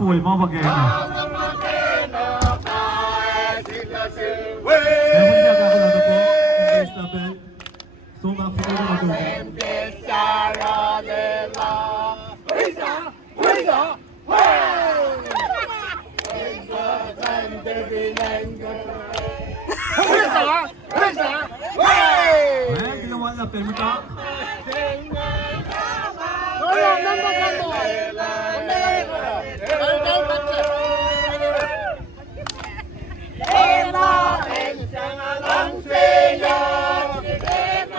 full mo bagay na. Kaya mo niya ako na po. Base level. So maximum na matugan. Ginawa na film mo ta.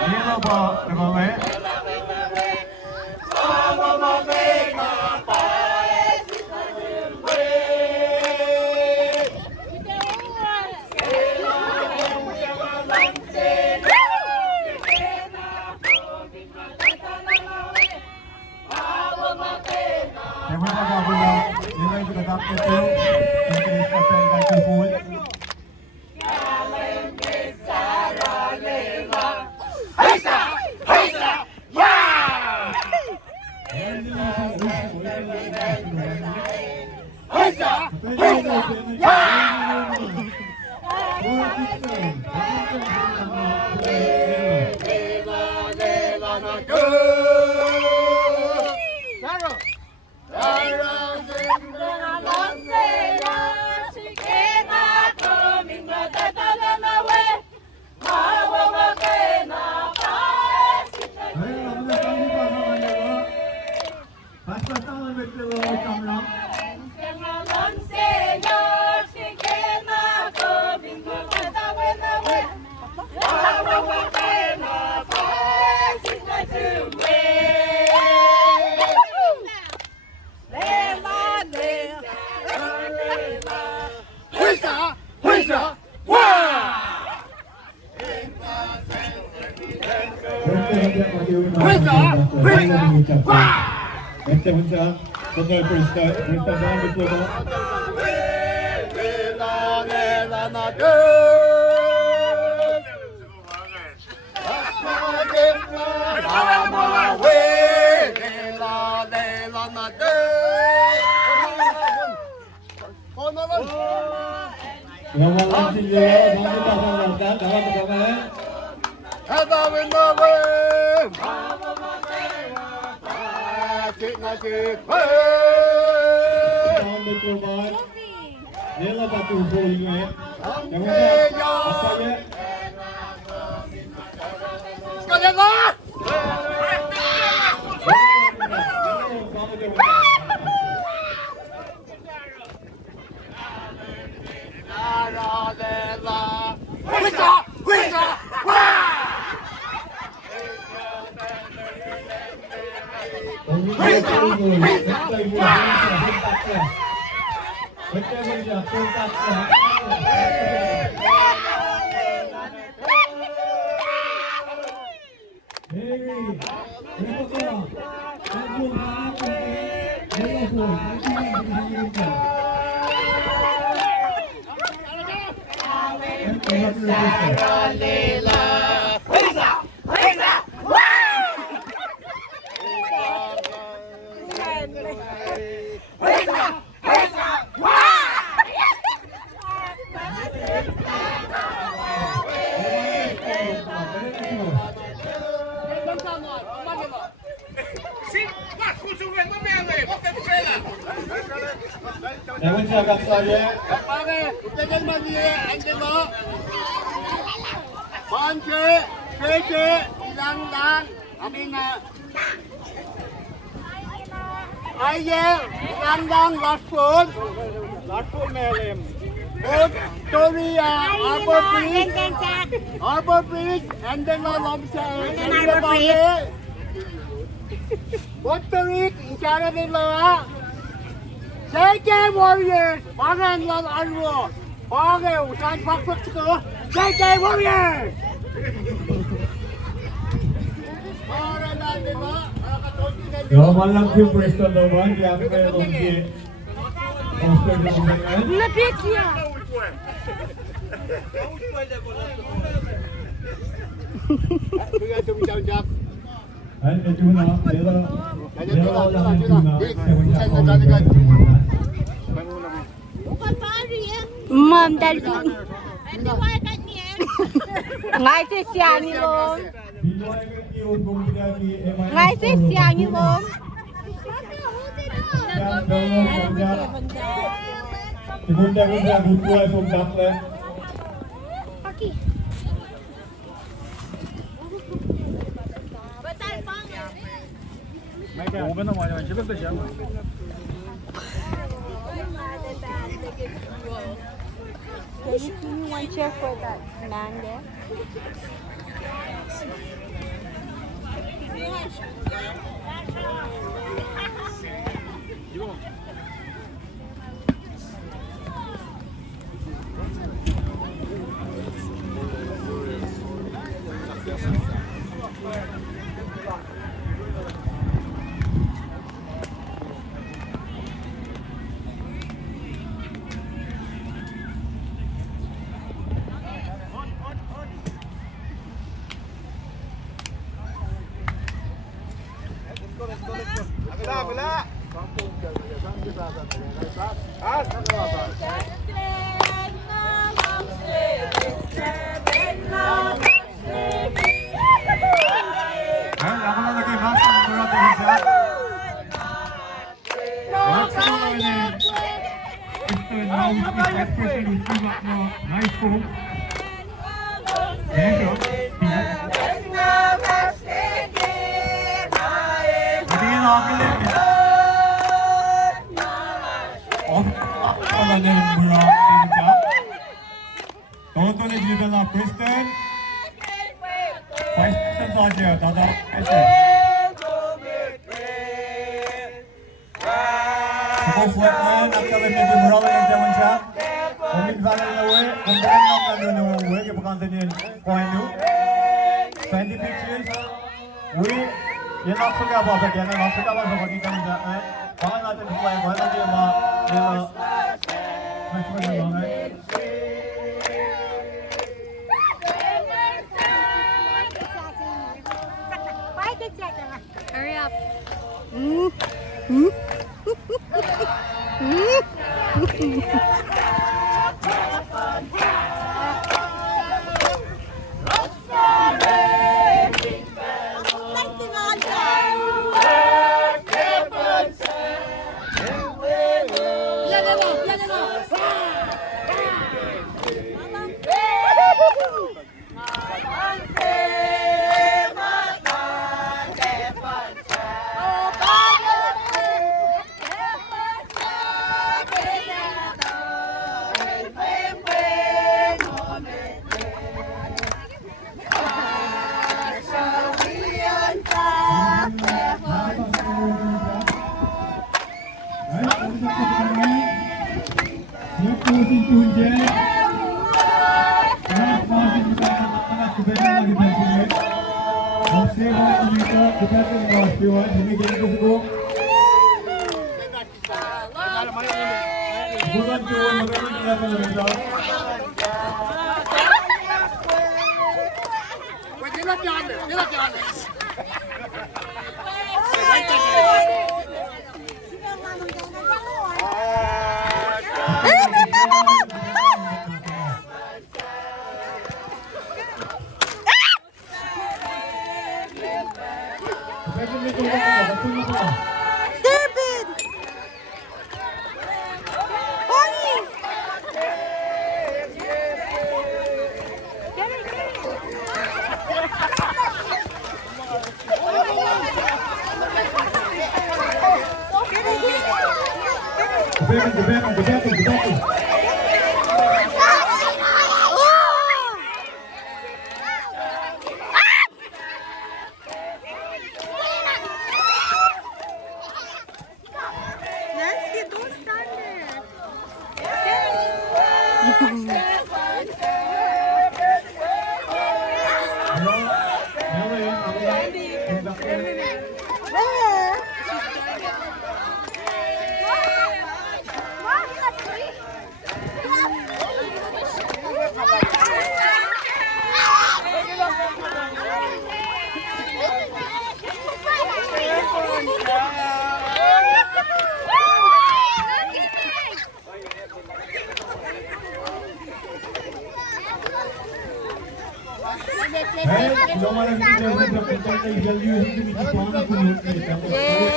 Ano ba? Nagawa eh? Ewan na gabo lang, nila yung pinagapit ko, yung pinagapit kay Kipul. Ewan siya kaksaye. Pare, utagal mali, ande mo. Panche, sese, ilang lang. Amin na. Aye, ilang lang, last food. Last food, melim. Good, sorry, Arbor Bridge, and then my love say, and then Arbor Bridge. What the week, isyara nila. JK Warriors! Pangan lang alwo! Pangan! Usahan pakpak ko! JK Warriors! Yaman lang si Preston naman, kaya meron si Oscar na kumain. Lapit siya! Ay, medyo na. Pero lang medyo na. Ewan niya ako. Mom, Daddy. Ngay si siang ni Bom. Ngay si siang ni Bom. Ibunda butuh from Dakle. 오면 너무 많이 새벽도 시작. Can you give me one chair for that man there? Tonton is given a Kristen. Vice President Sajia, Dada, Suppose Lieutenant, Academy of Morale and Demoncha. Omid Valley away, and then not going to work if Continental point 20 pictures. We, you're not so about again, and not so about the body coming down. Why not in the play? Why not Hurry up. don't want to be there with the protector. He'll use it to be the Yay!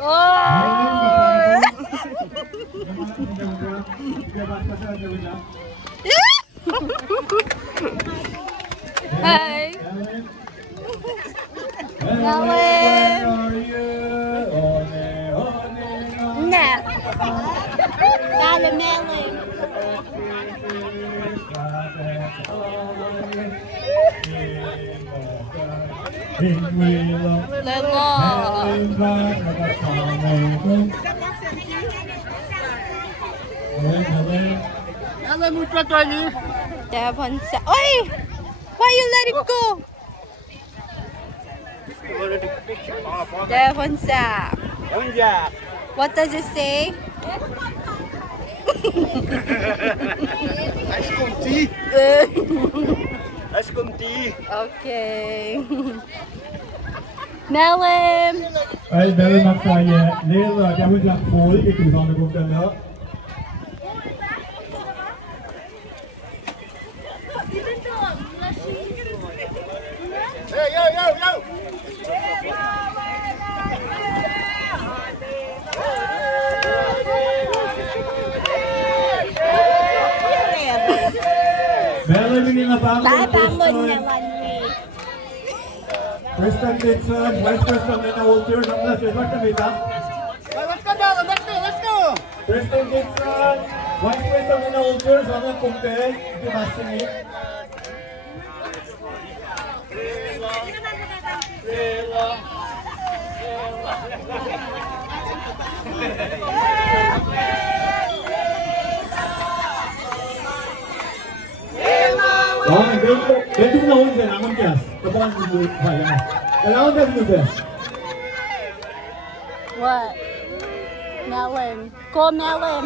Oh! Hi. Nè. Ta là mẹ lên. Lên Alam mo pa tayo. Devon sa. Oi! Why you let it go? Devon sa. What does it say? Ice cream tea. Ice cream tea. Okay. Melon. Hey, Melon mag saya. Lera, dia pun nak full itu sama bukan tak? Hey, yo, yo, yo. Melon ini apa? Tại bangun niya one week. Preston Dixon, Vice President in the Volunteers, ang nasa ilang kamita. Let's go, Mel. Let's go, let's go. Preston Dixon, Vice President in the Volunteers, ang kumte, di masini. Dia tu naon saya naon kias. Kapan dulu saya. Kalau dah dulu saya. What? Melon. Go melon.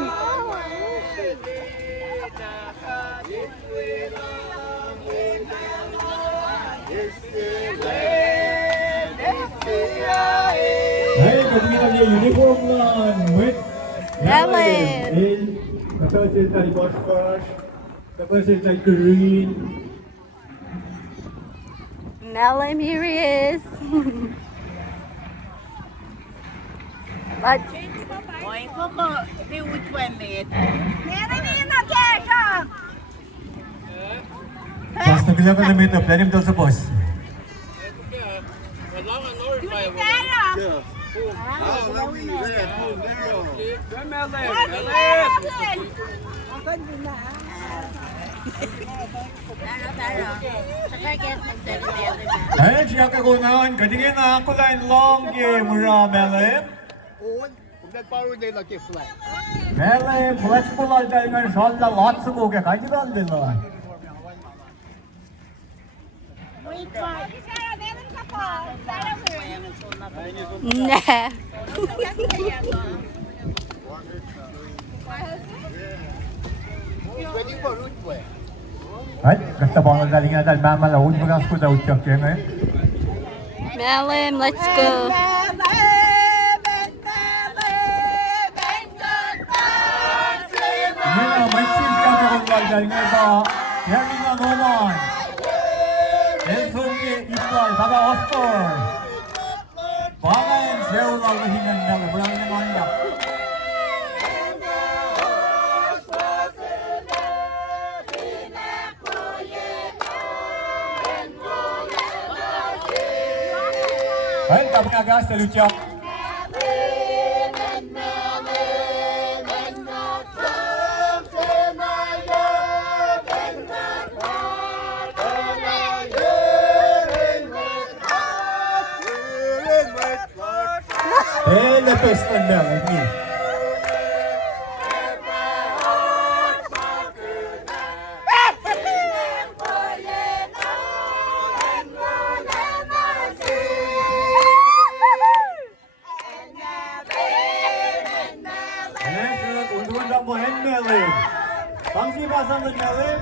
Hey, kami lagi uniform lah. Wait. Melon. Kata saya tadi bos first. Kata saya tadi green. Melon, here he is. Let's. Ôi, có tiêu chuẩn mệt. Mẹ đây đi nó kẹt không? Basta bilang ka na meet up, let him tell sa boss. Ayun, siya kagunahan. Katingin na ako lang long game. Mura, Melem. Ôi, cũng đang bao nhiêu là kịp lại. Melem, flexible al dahil ngayon. Salla, lots of okay. Kaya dito al din lang. Nah. Pwede ba root ba? Ay, gasta pa ako daling nga dahil mamalawin mo ang school daw check yan eh. Melon, let's go. Ngayon na, may seeds ka na kung dahil nga ba, hearing nga naman. Elsongi, Iplal, Baba Oscar. Pangayin, Seoul ang kahingan na, wala nga naman niya. Ay, kami nga gas, taluchak. Eh, lapis na lang, ini. Unduan dah mo hen Melin. Bangsi pasang ng Melin.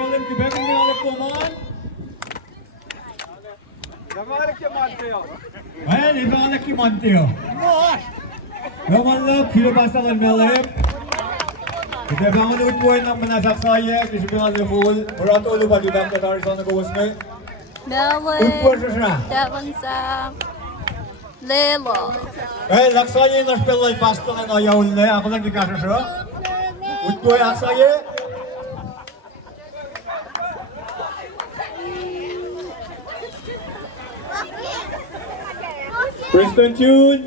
Legalım ki ben ne alıp olman? Hayır, legalım ki mantıyo. Legalım kilo basalan melalım. Kita bangun utuan ng manasak saya, kasi pinag full. Berat ulo pa dito ang katari sa nagawas ngayon. Utuan siya. Devonsa. Lelo. Eh, laksaya yung naspelay pasto na ayaw na. Ako lang kikasa siya. Utuan laksaya. Preston Tune,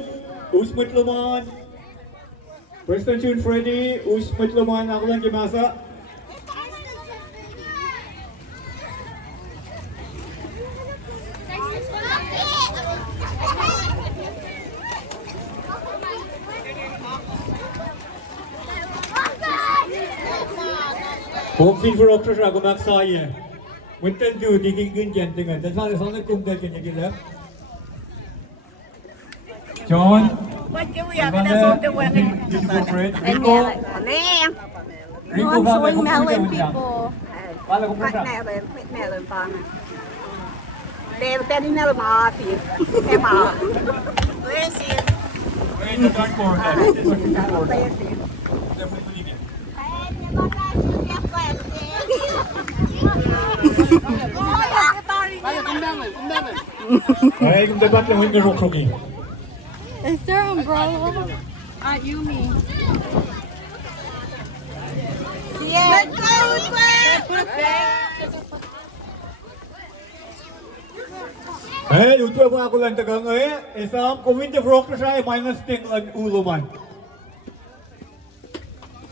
Usmut Luman. Preston Tune Freddy, Usmut Luman, ako lang kimasa. Boxing for October ako maksaya. Muntan du, digigin dyan dengan. Dan sana kumdal kanya gila. John. What do we have? That's all the women. Beautiful friend. And Rico. melon. Rico, I'm bakit showing kung melon sino dyan? people. Kala ko pa siya. Quit melon farm. They're melon mafia. They're mom. Where is he? Wait, the dark corner. This one is the corner. Definitely believe it. Ay, kung dapat lang yung rock-rocking. Is there umbrella? Yumi. Let's go, Ay, luto mo ako lang tagang eh. Isang kumindi rock na siya, minus 10 ang ulo man.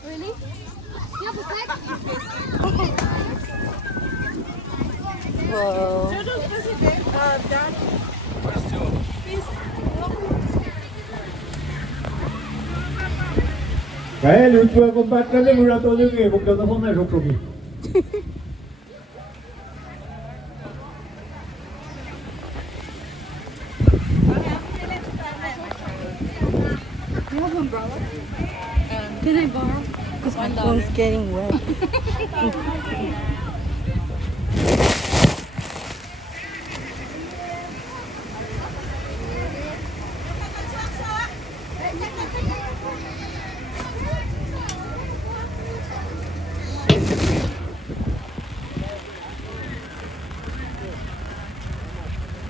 Really? Whoa. Ay, luto ako ba't na lang mula tulog eh. Kung dapat na rock-rocking. You have umbrella? Can I borrow? Because my phone's getting wet.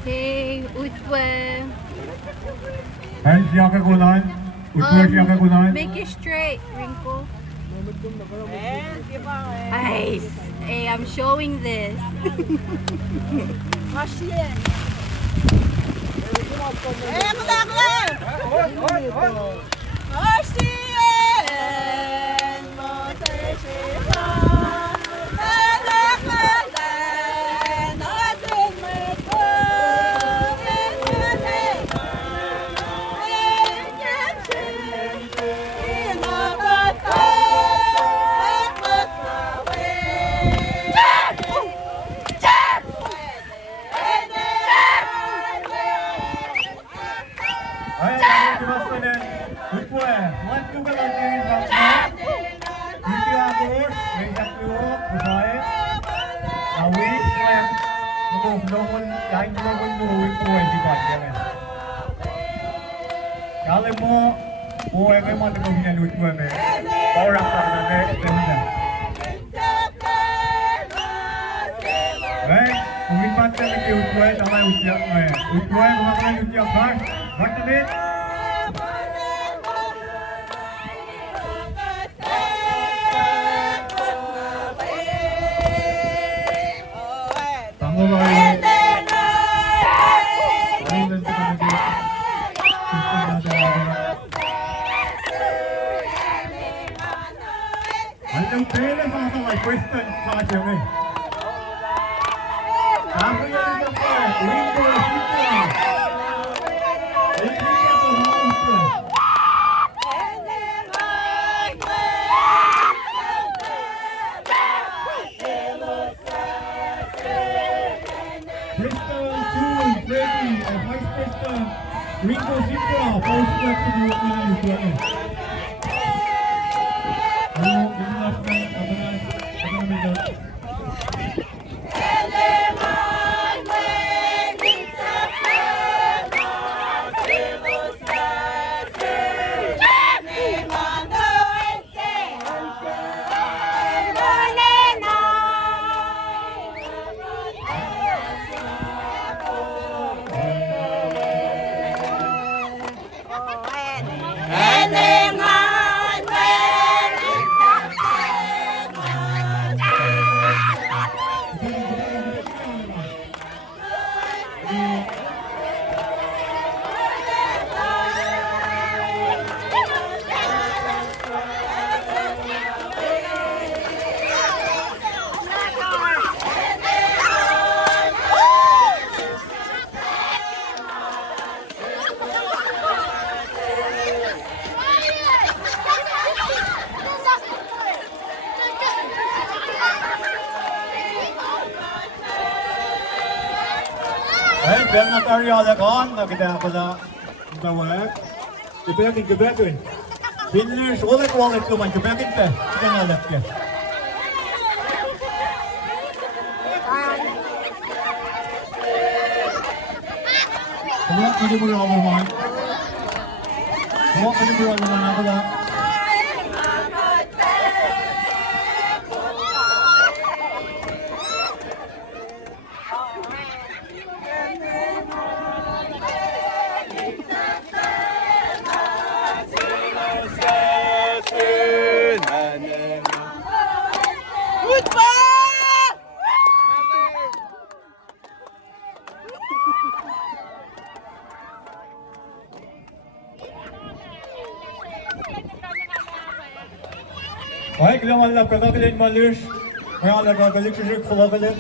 Hey, Utwe. Ay, siya kagulan. Luto siya kagulan. Make it straight, Wrinkle. Nice. Hey, I'm showing this. Ay, nagkikimas na luto eh. One, two ka lang yung back mo. Hindi ako, may sakyo, Kosrae. Awit, kaya nung kahit nung nuwin ko eh, di ba? Kala mo, buhay may mga nagawin niya luto eh. Paurang ka na eh, ito na. Ay, umipat ka lang yung luto eh, tama yung utiyak mo eh. Luto eh, kumakain yung utiyak ka. Bakit ulit? Tango ba kayo? Ano lang sa kanagay? System na sa mga. Ang pera sa mga question sa akin eh. Ako yan ang pa. Ringo, Sita. Hindi ako mausap. Preston, June, Freddy, Vice President, Ringo Sita, post ko sa mga lutuan eh. Ano, ganun lang sa mga abangan. Ben Natarya Alakan, nakita ako na nawag. Ipayakin ka ba ito eh? Binlers, wallet ko man, kapayakin ka. Ito nga alat ka. Kumulak ka di mo lang man. Kumulak ka di mo lang man ako lang. Ay, kailangan lang kakakilin malers. May alam ka, galik siya kalakalit.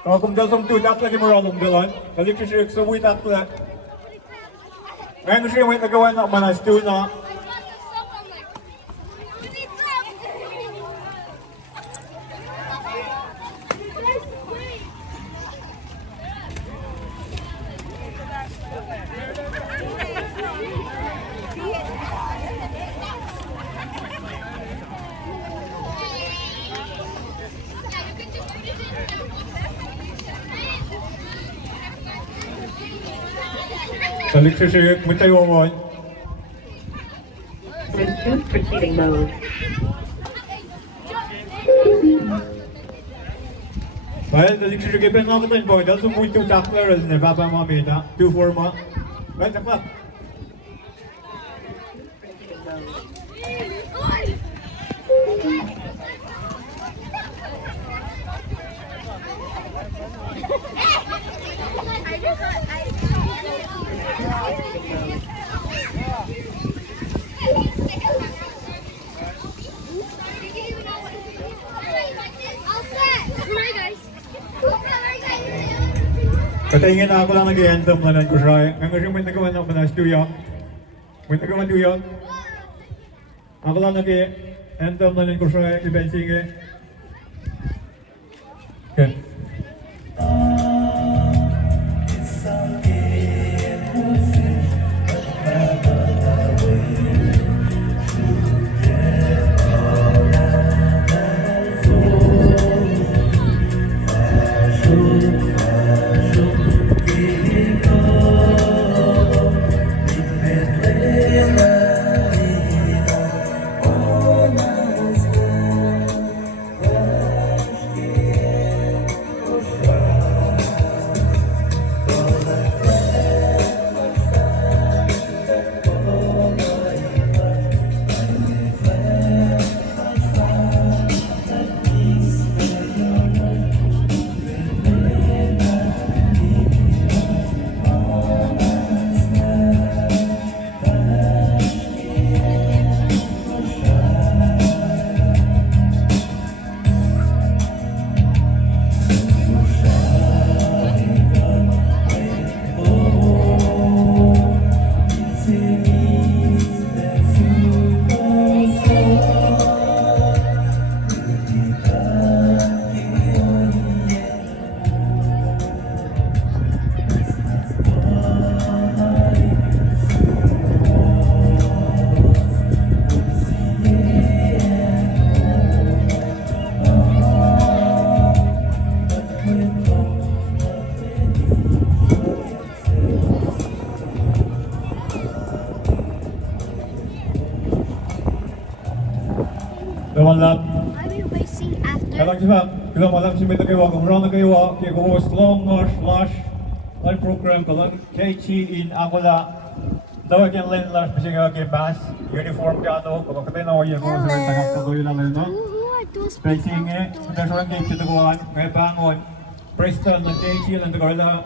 Kung dasang tudak lagi mo ralong dalan, galik siya sa witak lang. Ngayon siya may nagawa na manas na. Galik siya mutayo mo. Resume proceeding mode. Well, galik siya kaya nakakatan po. Dahil sa muito taklar, nababa mga mita. 2-4 ma. Well, takla. Katingin na ako lang nag-i-anthem na ng Kosrae. Ngayon kasi may nagawa na ako na stuyo. May nagawa stuyo. Ako lang nag-i-anthem na ng Kosrae. Ibensing eh. Okay. Malam. Kalau kita kita malam sih minta kayu, kemudian kayu, kita host long march lash live program kalau KC in Angola. Daw yang lain lash bisa kayak bas uniform kado, kalau kita nak yang host orang tengah kayu lalu no. Spacingnya kita seorang KC tu kawan, kayak bangun. Preston dan KC dan tegaklah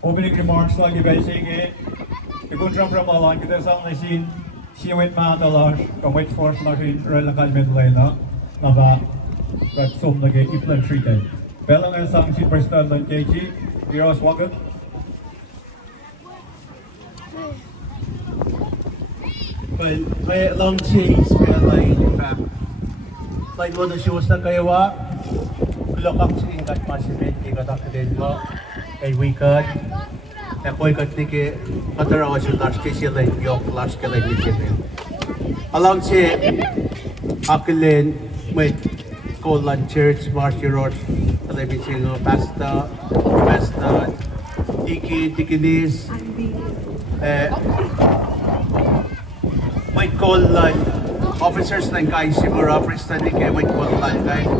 opening remarks lagi basicnya. Ikut drama kita sang lesin. Siwit maatalas, kawit force natin relakal medlay na naba katsum lagi iplan treated. Belang ang sang si Preston ng KG, Diros Wagat. May long chase, pero like, in fact, like what the shows na kayo wa, look up sa ingat pasimit, ikatak din mo. weekend. Koi kat ni ke katara was last ke sila yok last ke lai ni sila. Along se aklen with Kolan Church Marshall Road. Kalai ni sila pasta dikinis. With Kolan officers ng guys siguro prestan ni ke with Kolan guys.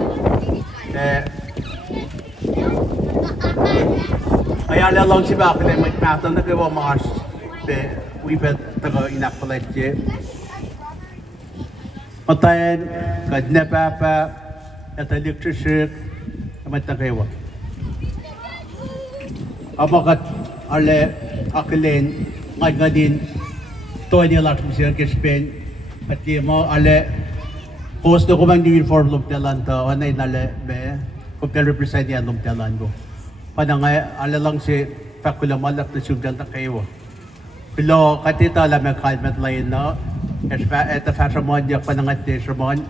Ayala lang si bakit may pattern na kayo mas we bet taga inapalit je matayan kad ne papa at electric amat na kayo abakat ale aklen ngadin to ni lak misir ke Spain at mo ale post ko bang uniform look talanta anay nale be ko represent yan look talango panangay alalang si fakula malak na sugal na kayo. Pero katita alam ang kalmat lain na ito fashion yak panangat ni Sherman.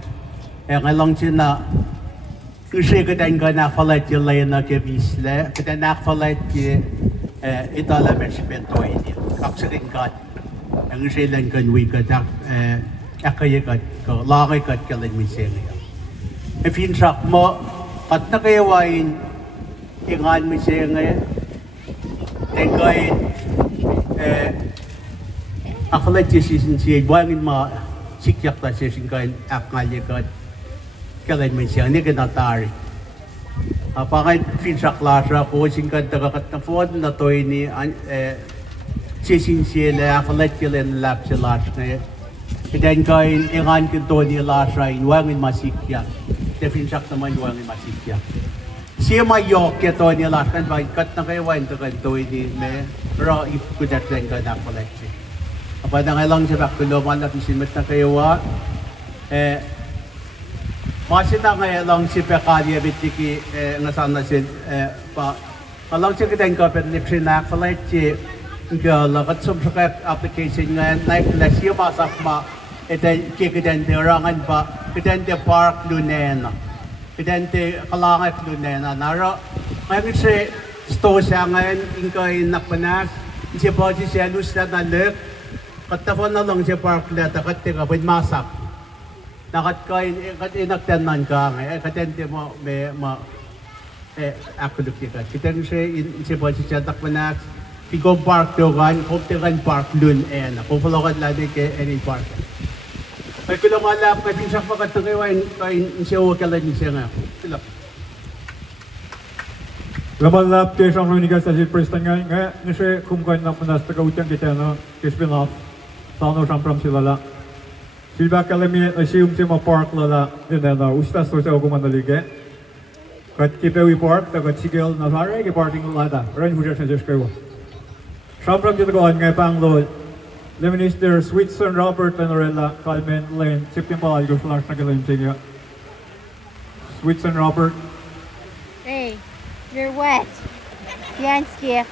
Ngalang si na kasi kadain ka nakafalit yung lain na kibisle kada nakafalit yung ito alam ang sipento ini. Kaksarin ka ang silang kanwi ka akaya ka lakay ka kalan miseli. If insak mo at na kayo wain ingan mi siya ngayon. Tengkain, akalat siya siya, buwangin ma sikyak ta siya kain akngalya ka, kailan mi siya, hindi ka natari. Apakay finsa klasa ko, singkan tagakat na fod na to ini, siya siya, akalat siya lap siya las ngayon. Tengkain, ingan kinto niya lasa, buwangin ma sikyak. Definsak naman buwangin ma sikyak. Siya mayok ya to niya lahat kan baik kat na kayo wain to kan to ini me pero ikudat lang ka na kolekti. Apa na ngayon siya bakulo malak isimet na kayo wa masin na ngayon si pekali bitiki ngasan na sin pa malang siya kita ingkap ni na kolekti nga lakat subscribe application ngayon like na siya masak ma ito kikidan orangan pa kikidan park lunena. Idente kalangay lunen na naro ngayon si sto siya ngayon ingkay nakpanas siya po siya lusda na lek katapon na lang siya park leta katika with masak nakat kain inaktanan ka ngayon katente mo may akuluk ka kitang siya po siya nakpanas ikaw park dogan kuptikan park lun kupalokan lagi ke any park ay kulang alap kay pinsak pakat ng kain siya wakalan niya nga. Sila. Lamalap kay siyang rumigas sa si Preston nga siya kumkain na panas taga utang kita no kay spin-off sa ano siyang pram sila la. Sila kalami assume siya ma-park lala yun na ustas to siya kumandalige. Kat kipewi park taga sigil na sari kay parking lada. Ren fuja siya siya kayo. Siyang pram dito ko nga panglo Minister Switzer Robert Lenorella Calmen Lane September Algo Flash Nagalim Sinya Switzer Robert. Hey, you're wet. Yansky.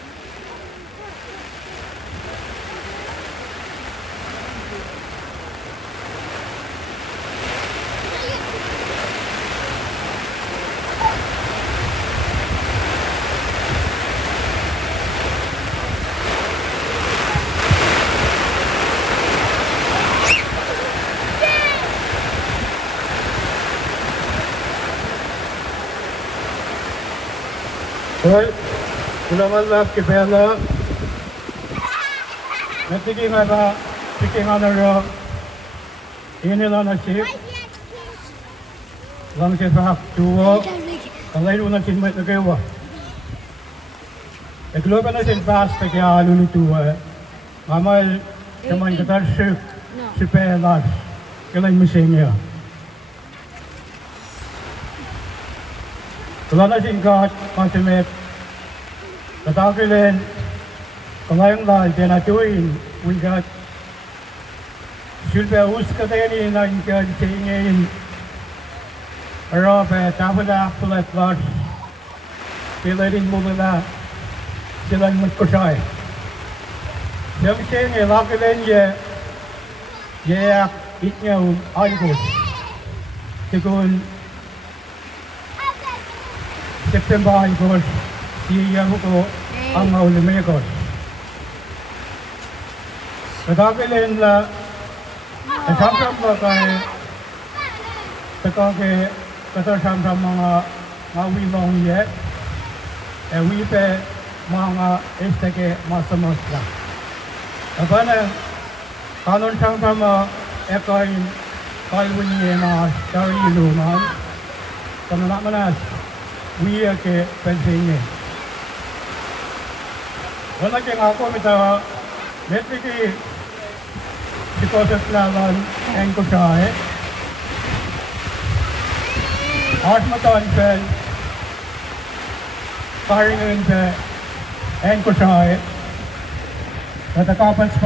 Hoy, kulaman lap ke pela. Nanti kita ada picking on the road. Ini lah nasi. Lang siapa dua. Kalau itu nanti macam kewa. Kalau kan nasi pas kerja lulu tua. Amal teman kita sepeda kalau mesinnya. Kalau nasi kat macam Katakilen, kengayang lah dia nak join, we got Silvia Uskateni na ingkang tingin Arabe tapos pulat las pilaring mo na silang magkosay. Yang tingin lakilen ye itnyaw algos. Tikun September algos. Siya ko ang maulimikot. Kadakilin la samsam ba kay ke samsam mga wibong ye wipe mga isteke masamos la. Apana kanon samsam ekoy kalwini na dari luman kanana manas wiya ke pensinge. Wala kang ako mita metriki Kosrae lawan en Kosrae. Armatan pen paringan pe en Kosrae. At the conference